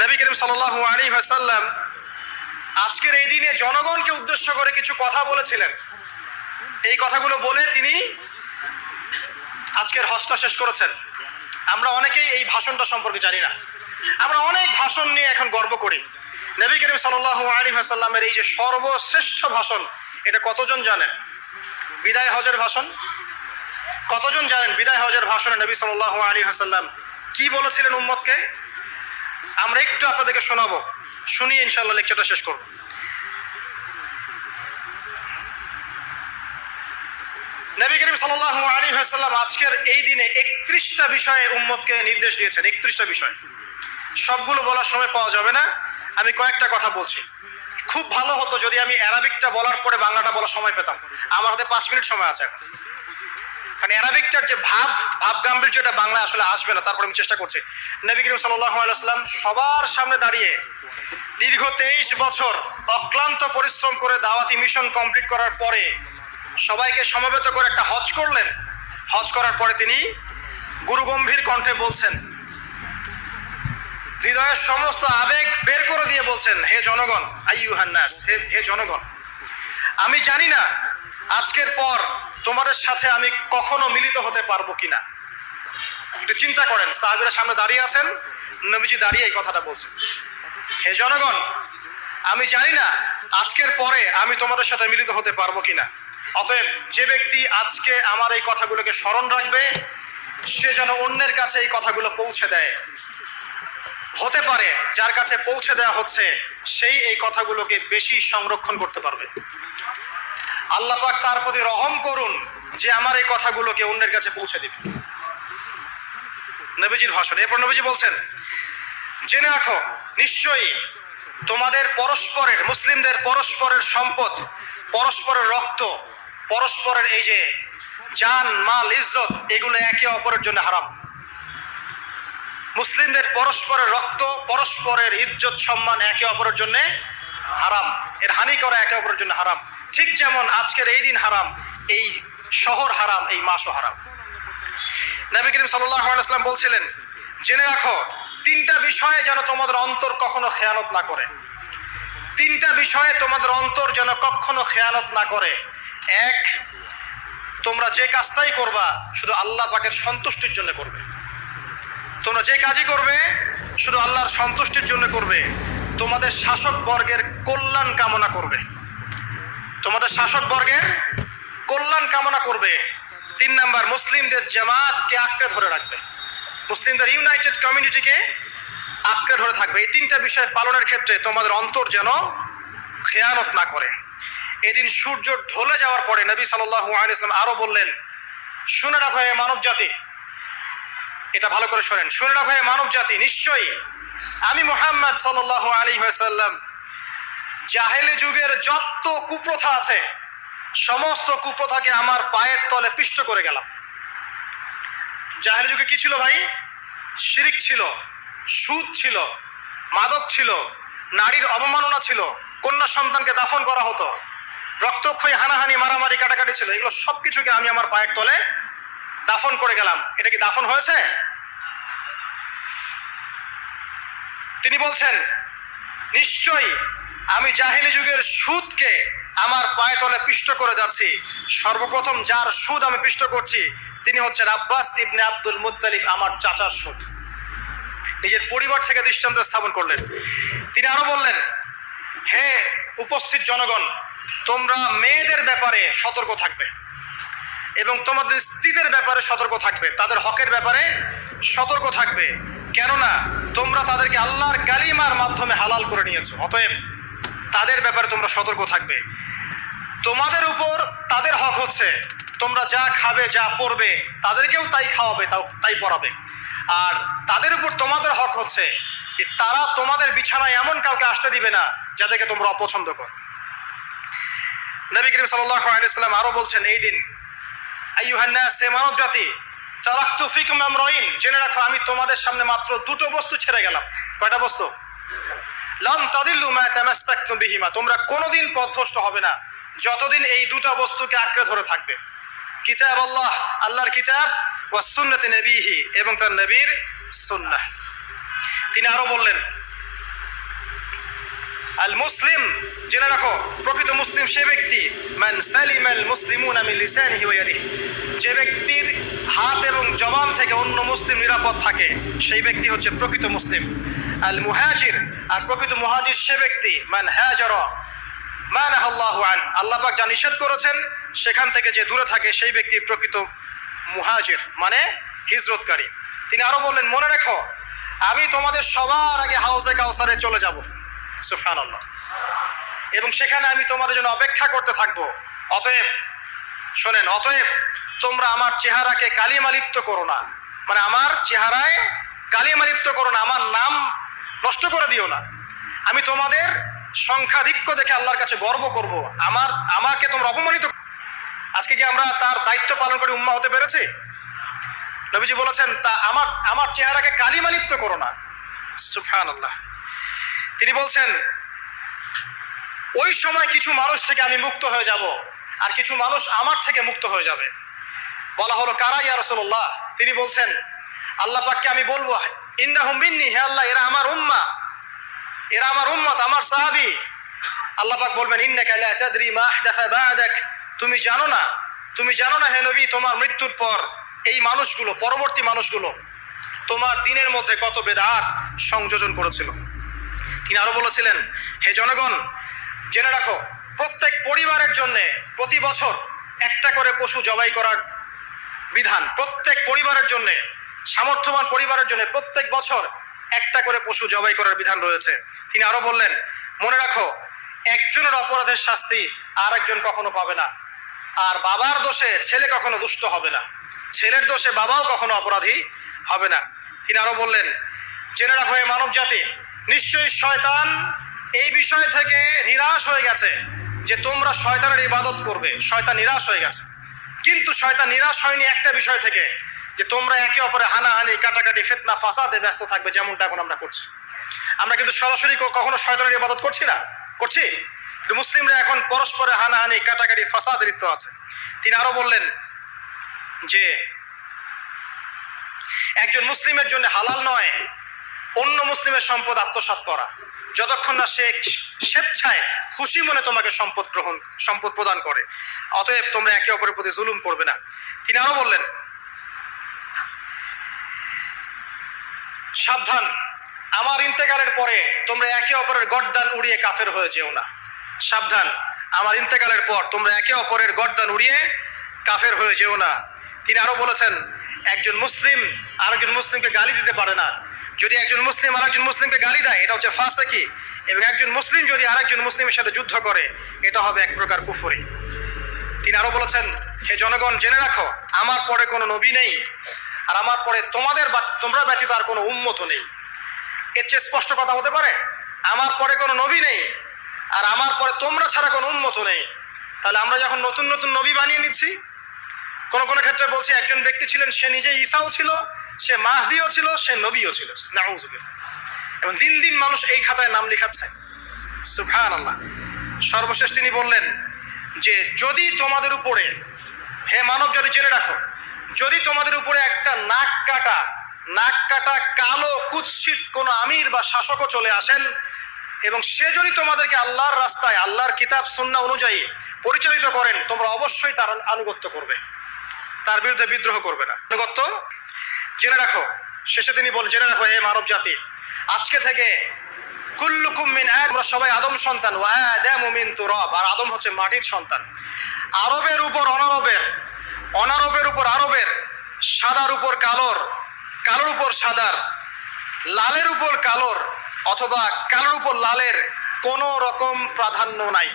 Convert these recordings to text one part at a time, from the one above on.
নবী করিম সাল্লাল্লাহু আলাইহি ওয়াসাল্লাম আজকের এই দিনে জনগণকে উদ্দেশ্য করে কিছু কথা বলেছিলেন। এই কথাগুলো বলে তিনি আজকের হজটা শেষ করেছেন। আমরা অনেকেই এই ভাষণটা সম্পর্কে জানি না। আমরা অনেক ভাষণ নিয়ে এখন গর্ব করি। নবী করিম সাল্লাল্লাহু আলাইহি ওয়াসাল্লামের এই যে সর্বশ্রেষ্ঠ ভাষণ, এটা কতজন জানেন? বিদায় হজের ভাষণ। কতজন জানেন বিদায় হজের ভাষণে নবী সাল্লাল্লাহু আলাইহি ওয়াসাল্লাম কি বলেছিলেন উম্মতকে? আমরা একটু আপনাদেরকে শোনাবো, শুনিয়ে ইনশাআল্লাহ লেকচারটা শেষ করব। নবী করিম সাল্লাল্লাহু আলাইহি ওয়াসাল্লাম আজকের এই দিনে 31টা বিষয়ে উম্মতকে নির্দেশ দিয়েছেন। 31টা বিষয়, সবগুলো বলার সময় পাওয়া যাবে না। আমি কয়েকটা কথা বলছি। খুব ভালো হতো যদি আমি অ্যারাবিকটা বলার পরে বাংলাটা বলার সময় পেতাম। আমার হাতে 5 মিনিট সময় আছে এখন, কারণ অ্যারাবিকটার যে ভাব গাম্ভীর্যটা বাংলা আসলে আসবে না। তারপরে আমি চেষ্টা করছি। নবী করিম সাল্লাল্লাহু আলাইহি ওয়াসাল্লাম সবার সামনে দাঁড়িয়ে দীর্ঘ 23 বছর অক্লান্ত পরিশ্রম করে দাওয়াতি মিশন কমপ্লিট করার পরে সবাইকে সমবেত করে একটা হজ করলেন। হজ করার পরে তিনি গুরুগম্ভীর কণ্ঠে বলছেন, হৃদয়ের সমস্ত আবেগ বের করে দিয়ে বলছেন, হে জনগণ, আইয়ুহান নাস, হে জনগণ, আমি জানি না আজকের পর তোমাদের সাথে আমি কখনো মিলিত হতে পারবো কিনা। একটু চিন্তা করেন, সাহাবীরা সামনে দাঁড়িয়ে আছেন, নবীজি দাঁড়িয়ে এই কথাটা বলছেন, হে জনগণ, আমি জানি না আজকের পরে আমি তোমাদের সাথে মিলিত হতে পারবো কিনা। অতএব যে ব্যক্তি আজকে আমার এই কথাগুলোকে স্মরণ রাখবে, সে যেন অন্যের কাছে এই কথাগুলো পৌঁছে দেয়। হতে পারে যার কাছে পৌঁছে দেওয়া হচ্ছে সেই এই কথাগুলোকে বেশি সংরক্ষণ করতে পারবে। আল্লাহ পাক তার প্রতি রহম করুন যে আমার এই কথাগুলোকে অন্যের কাছে পৌঁছে দিবে। নবীজির ভাষণ। এরপর নবীজি বলছেন, জেনে রাখো নিশ্চয়ই তোমাদের পরস্পরের, মুসলিমদের পরস্পরের সম্পদ, পরস্পরের রক্ত, পরস্পরের এই যে জান মাল ইজ্জত, এগুলো একে অপরের জন্য হারাম। মুসলিমদের পরস্পরের রক্ত, পরস্পরের ইজ্জত সম্মান একে অপরের জন্য হারাম। এর হানি করা একে অপরের জন্য হারাম। ঠিক যেমন আজকের এই দিন হারাম, এই শহর হারাম, এই মাসও হারাম। নবী করিম সাল্লাল্লাহু আলাইহি ওয়াসাল্লাম বলছিলেন, জেনে রাখো 3টা বিষয়ে যেন তোমাদের অন্তর কখনো খেয়ানত না করে। 3টা বিষয়ে তোমাদের অন্তর যেন কখনো খেয়ানত না করে। 1, তোমরা যে কাজটাই করবা শুধু আল্লাহ পাকের সন্তুষ্টির জন্য করবে। তোমরা যে কাজই করবে শুধু আল্লাহর সন্তুষ্টির জন্য করবে। তোমাদের শাসক বর্গের কল্যাণ কামনা করবে। তোমাদের শাসক বর্গের কল্যাণ কামনা করবে। 3 নাম্বার, মুসলিমদের জামাতকে আঁকড়ে ধরে রাখবে। মুসলিমদের ইউনাইটেড কমিউনিটিকে আঁকড়ে ধরে থাকবে। এই 3টা বিষয় পালনের ক্ষেত্রে তোমাদের অন্তর যেন খেয়ানত না করে। এদিন সূর্য ঢলে যাওয়ার পরে নবী সাল্লাল্লাহু আলাইহি ওয়াসাল্লাম আরো বললেন, শুনে রাখো হে মানব জাতি, এটা ভালো করে শোনেন, শুনে রাখো হে মানব জাতি, নিশ্চয়ই আমি মুহাম্মদ সাল্লাল্লাহু আলাইহি ওয়াসাল্লাম জাহেলি যুগের যত কুপ্রথা আছে সমস্ত কুপ্রথাকে আমার পায়ের তলে পিষ্ট করে গেলাম। জাহেলি যুগে কি ছিল ভাই? শিরিক ছিল, সুদ ছিল, মাদক ছিল, নারীর অবমাননা ছিল, কন্যা সন্তানকে দাফন করা হতো, রক্তক্ষয়ী, হানাহানি, মারামারি, কাটাকাটি ছিল। এগুলো সবকিছুকে আমি আমার পায়ের তলে দাফন করে গেলাম। এটা কি দাফন হয়েছে? তিনি বলছেন, নিশ্চয়ই আমি জাহেলি যুগের সুদকে আমার পায়ে তলে পিষ্ট করে যাচ্ছি। সর্বপ্রথম যার সুদ আমি পিষ্ট করছি তিনি হচ্ছেন আব্বাস ইবনে আব্দুল মুত্তালিব, আমার চাচার সুদ। নিজের পরিবার থেকে দৃষ্টান্ত স্থাপন করলেন। তিনি আরো বললেন, হে উপস্থিত জনগণ, তোমরা মেয়েদের ব্যাপারে সতর্ক থাকবে এবং তোমাদের স্ত্রীদের ব্যাপারে সতর্ক থাকবে, তাদের হকের ব্যাপারে সতর্ক থাকবে, কেননা তোমরা তাদেরকে আল্লাহর কালিমার মাধ্যমে হালাল করে নিয়েছো। অতএব তাদের ব্যাপারে তোমরা সতর্ক থাকবে। তোমাদের উপর তাদের হক হচ্ছে তোমরা যা খাবে, যা পরবে, তাদেরকেও তাই খাওয়াবে, তাই পরাবে। আর তাদের উপর তোমাদের হক হচ্ছে তারা তোমাদের বিছানায় এমন কাউকে আসতে দিবে না যাদেরকে তোমরা অপছন্দ করো। নবী করিম সাল্লাল্লাহু আলাইহি ওয়াসাল্লাম আরো বলছেন, এই দিন আইয়ুহান নাস, হে মানব জাতি, তারাকতু ফিকুম আমরাইন, জেনে রাখো আমি তোমাদের সামনে মাত্র 2টো বস্তু ছেড়ে গেলাম। কয়টা বস্তু? লাম তাদিল্লু মা তামাসসাকতুম বিহিমা, তোমরা কোনোদিন পথভ্রষ্ট হবে না যতদিন এই 2টা বস্তুকে আঁকড়ে ধরে থাকবে। কিতাব আল্লাহ, আল্লাহর কিতাব, ওয়া সুন্নতি নবীহি, এবং তার নবীর সুন্নাহ। তিনি আরো বললেন, আল মুসলিম, জেনে রাখো প্রকৃত মুসলিম সে ব্যক্তি মান সালিমাল মুসলিমুনা মিন লিসানিহি ওয়া ইয়াদিহি, যে ব্যক্তির হাত এবং জবান থেকে অন্য মুসলিম নিরাপদ থাকে সেই ব্যক্তি হচ্ছে প্রকৃত মুসলিম। আল মুহাজির, আর প্রকৃত মুহাজির সে ব্যক্তি মান হাজারা মা নাহাল্লাহু আন, আল্লাহ পাক যা নিষেধ করেছেন সেখান থেকে যে দূরে থাকে সেই ব্যক্তি প্রকৃত মুহাজির, মানে হিজরতকারী। তিনি আরো বললেন, মনে রেখো আমি তোমাদের সবার আগে হাউজে কাউসারে চলে যাব, সুবহানাল্লাহ, এবং সেখানে আমি তোমাদের জন্য অপেক্ষা করতে থাকবো। অতএব শোনেন, অতএব তোমরা আমার চেহারাকে কালিমালিপ্ত করো না, মানে আমার চেহারায় কালিমালিপ্ত করো না, আমার নাম নষ্ট করে দিও না। আমি তোমাদের সংখ্যাধিক্য দেখে আল্লাহর কাছে গর্ব করব, আমাকে তোমরা অপমানিত। আজকে কি আমরা তার দায়িত্ব পালন করে উম্মাহ হতে পেরেছি? নবীজি বলেছেন, তা আমার চেহারাকে কালিমালিপ্ত করো না, সুবহানাল্লাহ। তিনি বলছেন, ওই সময় কিছু মানুষ থেকে আমি মুক্ত হয়ে যাব, আর কিছু মানুষ আমার থেকে মুক্ত হয়ে যাবে। বলা হলো, কারা ইয়া রাসূলুল্লাহ? তিনি বলছেন, আল্লাহ পাককে আমি বলবো, ইন্নাহুম মিন্নি, হে আল্লাহ এরা আমার উম্মাহ, এরা আমার উম্মত, আমার সাহাবী। আল্লাহ পাক বলবেন, ইন্নাকা লা তাদরি মা আহদাসা বা'দাক, তুমি জানো না হে নবী, তোমার মৃত্যুর পর এই মানুষগুলো, পরবর্তী মানুষগুলো তোমার দিনের মধ্যে কত বেদাত সংযোজন করেছিল। তিনি আরো বলেছিলেন, হে জনগণ জেনে রাখো প্রত্যেক পরিবারের জন্য প্রতি বছর একটা করে পশু জবাই করার বিধান, প্রত্যেক পরিবারের জন্য, সামর্থ্যবান পরিবারের জন্য প্রত্যেক বছর একটা করে পশু জবাই করার বিধান রয়েছে। তিনি আরো বললেন, মনে রাখো একজনের অপরাধের শাস্তি আর একজন কখনো পাবে না, আর বাবার দোষে ছেলে কখনো দুষ্ট হবে না, ছেলের দোষে বাবাও কখনো অপরাধী হবে না। তিনি আরো বললেন, জেনে রাখো এ মানব জাতি, নিশ্চয়ই শয়তান এই বিষয় থেকে নিরাশ হয়ে গেছে যে তোমরা শয়তানের ইবাদত করবে, শয়তান নিরাশ হয়ে গেছে। কিন্তু শয়তান নিরাশ হয়নি একটা বিষয় থেকে, যে তোমরা একে অপরে হানাহানি, কাটাকাটি, ফিতনা, ফাসাদে ব্যস্ত থাকবে, যেমনটা এখন আমরা করছি। আমরা কিন্তু সরাসরি কখনো শয়তানের ইবাদত করছি না, করছি, কিন্তু মুসলিমরা এখন পরস্পরে হানাহানি, কাটাকাটি, ফাসাদে লিপ্ত আছে। তিনি আরো বললেন যে একজন মুসলিমের জন্য হালাল নয় অন্য মুসলিমের সম্পদ আত্মসাৎ করা, যতক্ষণ না সে স্বেচ্ছায় খুশি মনে তোমাকে সম্পদ প্রদান করে। অতএব তোমরা একে অপরের প্রতি জুলুম করবে না। তিনি আরো বললেন, সাবধান, আমার ইন্তেকালের পরে তোমরা একে অপরের গর্দান উড়িয়ে কাফের হয়ে যেও না। সাবধান, আমার ইন্তেকালের পর তোমরা একে অপরের গর্দান উড়িয়ে কাফের হয়ে যেও না। তিনি আরো বলেছেন, একজন মুসলিম আরেকজন মুসলিমকে গালি দিতে পারে না। যদি একজন মুসলিম আরেকজন মুসলিমকে গালি দেয়, এটা হচ্ছে ফাসিকি, এবং একজন মুসলিম যদি আরেকজন মুসলিমের সাথে যুদ্ধ করে, এটা হবে এক প্রকার কুফরি। তিনি আরো বলেছেন, হে জনগণ জেনে রাখো আমার পরে কোনো নবী নেই, আর আমার পরে তোমরা ব্যতীত আর কোনো উম্মত নেই। এর চেয়ে স্পষ্ট কথা হতে পারে? আমার পরে কোনো নবী নেই, আর আমার পরে তোমরা ছাড়া কোনো উম্মত নেই। তাহলে আমরা যখন নতুন নতুন নবী বানিয়ে নিচ্ছি, কোনো কোনো ক্ষেত্রে বলছি একজন ব্যক্তি ছিলেন, সে নিজে ঈসাও ছিল, সে মাহদিও ছিল, সে নবীও ছিল, নাউযুবিল্লাহ। এবং দিন দিন মানুষ এই খাতায় নাম লিখাচ্ছে, সুবহানাল্লাহ। সর্বশেষ তিনি বললেন যে যদি তোমাদের উপরে, হে মানব জাতি জেনে রাখো, যদি তোমাদের উপরে একটা নাক কাটা কালো কুৎসিত কোন আমির বা শাসকও চলে আসেন, এবং সে যদি তোমাদেরকে আল্লাহর রাস্তায়, আল্লাহর কিতাব সুন্নাহ অনুযায়ী পরিচালিত করেন, তোমরা অবশ্যই তার আনুগত্য করবে, তার বিরুদ্ধে বিদ্রোহ করবে না। আনুগত্য জেনে রাখো। শেষে তিনি বলেন, জেনে রাখো হে মানব জাতি, আজকে থেকে কুল্লুকুম মিন আদম, তোমরা সবাই আদম সন্তান, ওয়া আদামু মিন তুরাব, আর আদম হচ্ছে মাটির সন্তান। আরবের উপর অনারবের, অনারবের উপর আরবের, সাদার উপর কালোর, কালোর উপর সাদার, লালের উপর কালোর, অথবা কালোর উপর লালের কোনো রকম প্রাধান্য নাই।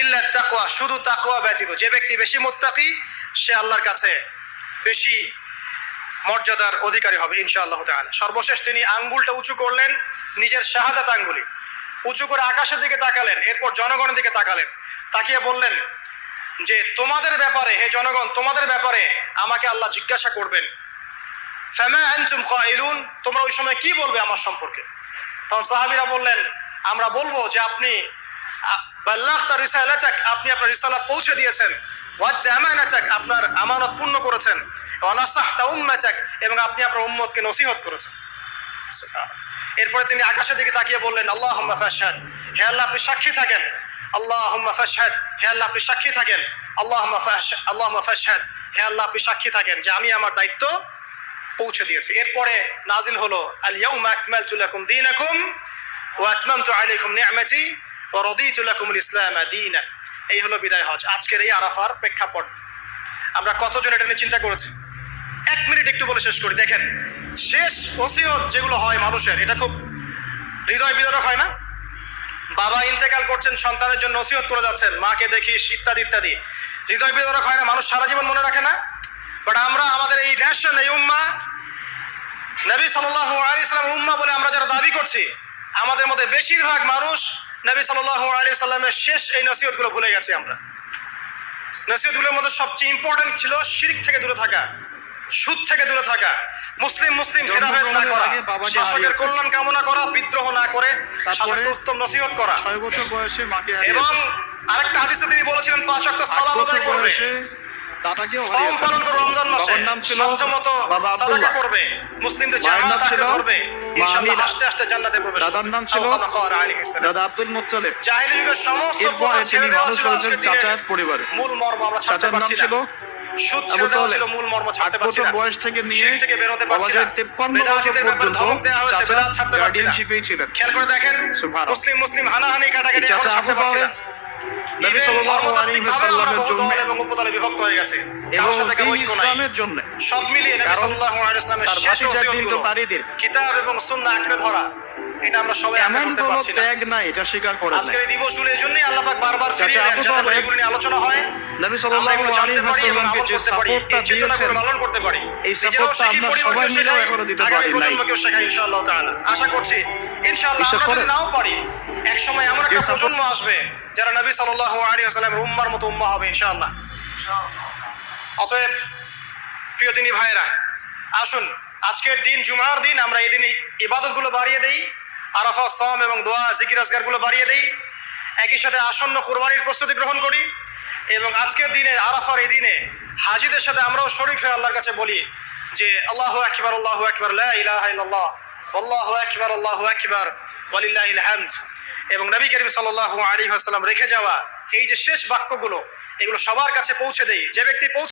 ইল্লা তাকওয়া, শুধু তাকওয়া ব্যতীত। যে ব্যক্তি বেশি মুত্তাকি সে আল্লাহর কাছে বেশি মর্যাদার অধিকারী হবে ইনশাআল্লাহ তাআলা। সর্বশেষ তিনি আঙ্গুলটা উঁচু করলেন, নিজের শাহাদাত আঙ্গুলি উঁচু করে আকাশের দিকে তাকালেন, এরপর জনগণের দিকে তাকালেন, তাকিয়ে বললেন যে তোমাদের ব্যাপারে, হে জনগণ তোমাদের ব্যাপারে আমাকে আল্লাহ জিজ্ঞাসা করবেন। ফামা আনতুম কাইলুন, তোমরা ওই সময় কি বলবে আমার সম্পর্কে? তখন সাহাবীরা বললেন, আমরা বলবো যে আপনি বাল্লাগতা রিসালাতাক, আপনি আপনার রিসালাত পৌঁছে দিয়েছেন, ওয়াজ্জা আমানাতাক, আপনার আমানত পূর্ণ করেছেন, ওয়া নাসাহতা উম্মাতাক, এবং আপনি আপনার উম্মতকে নসিহত করেছেন। এরপরে তিনি আকাশের দিকে তাকিয়ে বললেন আল্লাহুম্মা ফাশহাদ, হে আল্লাহ আপনি সাক্ষী থাকেন। আল্লাহুম্মা ফাশহাদ, হে আল্লাহ আপনি সাক্ষী থাকেন। আল্লাহুম্মা ফাশহাদ, হে আল্লাহ আপনি সাক্ষী থাকেন যে আমি আমার দায়িত্ব পৌঁছে দিয়েছি। এরপরে নাজিল হলো আল ইয়াউমা আকমালতু লাকুম দীনাকুম ওয়া আতমামতু আলাইকুম নি'মাতি ওয়া রাদিতু লাকুমুল ইসলাম দীনান। এই হলো বিদায় হজ, আজকের এই আরাফার প্রেক্ষাপট। আমরা কতজন এটা নিয়ে চিন্তা করেছি? 1 মিনিট একটু বলে শেষ করি। দেখেন, শেষ ওসিয়ত যেগুলো হয় মানুষের, এটা খুব হৃদয় বিদারক হয় না? বাবা ইন্তেকাল করছেন, সন্তানের জন্য ওসিয়ত করে যাচ্ছেন, মাকে দেখিস ইত্যাদি ইত্যাদি। হৃদয় বিদারক হয় না? মানুষ সারা জীবন মনে রাখে না? বাট আমরা আমাদের এই ন্যাশন, এই উম্মাহ, নবী সাল্লাল্লাহু আলাইহি সাল্লামের উম্মাহ বলে আমরা যারা দাবি করছি, আমাদের মধ্যে বেশিরভাগ মানুষ নবী সাল্লাল্লাহু আলাইহি সাল্লামের শেষ এই নসিহতগুলো ভুলে গেছি আমরা। নসিহতগুলোর মধ্যে সবচেয়ে ইম্পর্টেন্ট ছিল শিরক থেকে দূরে থাকা, সুদ থেকে দূরে থাকা, মুসলিম ভেদাভেদ না করা, শাসকের কল্যাণ কামনা করা, বিদ্রোহ না করে শাসককে উত্তম নসিহত করা। 6 বছর বয়সে মাকে এবং আরেকটা হাদিসে তিনি বলেছিলেন 5 ওয়াক্ত সালাত আদায় করবে, সাওম পালন করবে, রমজান মাসে সাধ্যমতো সাদাকা করবে, মুসলিমদের জামাত আঁকড়ে ধরবে, ইনশাআল্লাহ হাসতে হাসতে জান্নাতে প্রবেশ করবে। দাদার নাম ছিল দাদা আব্দুল মুত্তালিব। জাহেলি যুগের সমস্ত প্রথা ছেড়ে দেওয়া ছিল আজকের দিনে। চাচার পরিবারে মূল মর্ম আমরা ছাড়তে পারছি না। সুদ ছেড়ে দেওয়া ছিল মূল মর্ম, ছাড়তে পারছি না। বয়স থেকে নিয়ে শিরক থেকে বের হতে পারছি না। 53 বেদাতীদের ব্যাপারে ধমক দেওয়া হয়েছে, বেদাত ছাড়তে পারছি না। খেয়াল করে দেখেন, মুসলিম হানাহানি কাটাকাটি এখন ছাড়তে পারছি না। নবী সাল্লাল্লাহু আলাইহি ওয়াসাল্লামের জন্য এবং উপদলে বিভক্ত হয়ে গেছে, এবং কারোর সাথে কারো ঐক্য নাই। ইসলামের জন্য সব মিলিয়ে নবী সাল্লাল্লাহু আলাইহি ওয়াসাল্লামের শেষ ওসিয়তগুলো, কিতাব এবং সুন্নাহ আঁকড়ে ধরা, এটা আমরা সবাই আঁকড়ে ধরতে পারছি না। ত্যাগ নাই, এটা স্বীকার করে না। আজকের এই দিবসগুলো এজন্যই আল্লাহ পাক বারবার ফিরিয়ে দেন, যাতে করে এগুলো নিয়ে আলোচনা হয়, নবী সাল্লাল্লাহু আলাইহি ওয়াসাল্লামকে যে সাপোর্টটা দিয়েছেন, পালন করতে পারি। এই সাপোর্টটা আমরা সবাই মিলে এখনো দিতে পারি নাই। প্রজন্মকেও শেখাই ইনশাআল্লাহ তাআলা। আশা করছি ইনশাআল্লাহ আমরা যদি নাও পারি, এক সময় এমন একটা প্রজন্ম আসবে যারা নবী সাল্লাল্লাহু আলাইহি ওয়াসাল্লামের উম্মার মতো উম্মাহ হবে ইনশাআল্লাহ। অতএব প্রিয় দিনী ভাইরা, আসুন আজকের দিন জুমার দিন, আমরা এই দিন ইবাদতগুলো বাড়িয়ে দেই, আরাফা, সাওম এবং দোয়া, জিকির আজকারগুলো বাড়িয়ে দেই। একই সাথে আসন্ন কুরবানির প্রস্তুতি গ্রহণ করি এবং আজকের দিনে, আরাফার এই দিনে হাজিদের সাথে আমরাও শরীক হয়ে আল্লাহর কাছে বলি যে আল্লাহু আকবার, আল্লাহু আকবার, লা ইলাহা ইল্লাল্লাহ, আল্লাহু আকবার, আল্লাহু আকবার, ওয়ালিল্লাহিল হামদ। এবং নবী করিম সাল্লাল্লাহু আলাইহি ওয়াসাল্লাম রেখে যাওয়া এই যে শেষ বাক্যগুলো, এগুলো সবার কাছে পৌঁছে দেই। যে ব্যক্তি